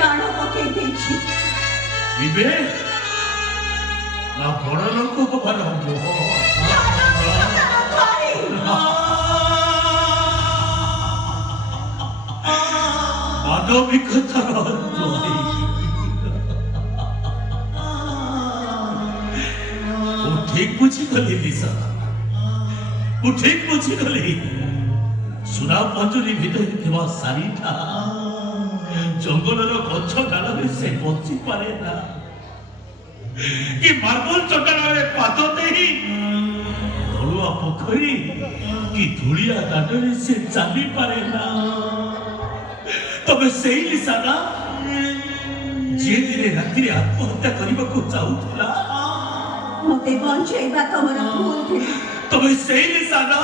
ରାଣ ପକେଇ ଦେଇଛି। ବିବେକ ନା ବଡ଼ ଲୋକ ହବାର ମୋହ ମାନବିକତାର ଦୋହାଇ ମୁଁ ଠିକ ବୁଝିଗଲି ଲିସା, ମୁଁ ଠିକ ବୁଝିଗଲି। ସୁନା ପଞ୍ଜୁରୀ ଭିତରେ ଥିବା ଶାଢ଼ୀଟା ଜଙ୍ଗଲର ଗଛ ଡାଳରେ ସେ ବଞ୍ଚି ପାରେ ନା, କି ମାର୍ବଲ ଚଟାଣରେ ପାଦ ଦେଇ ତଳୁଆ ପୋଖରୀ କି ଧୂଳିଆ ଦାଣ୍ଡରେ ସେ ଚାଲି ପାରେ ନା। ତବେ ସେଇ ଲିସା ନା ଯିଏ ଦିନେ ରାତିରେ ଆତ୍ମହତ୍ୟା କରିବାକୁ ଚାହୁଥିଲା। ମତେ ବଞ୍ଚେଇବା ତମର ଭୁଲ ଥିଲା। ତବେ ସେଇ ଲିସା ନା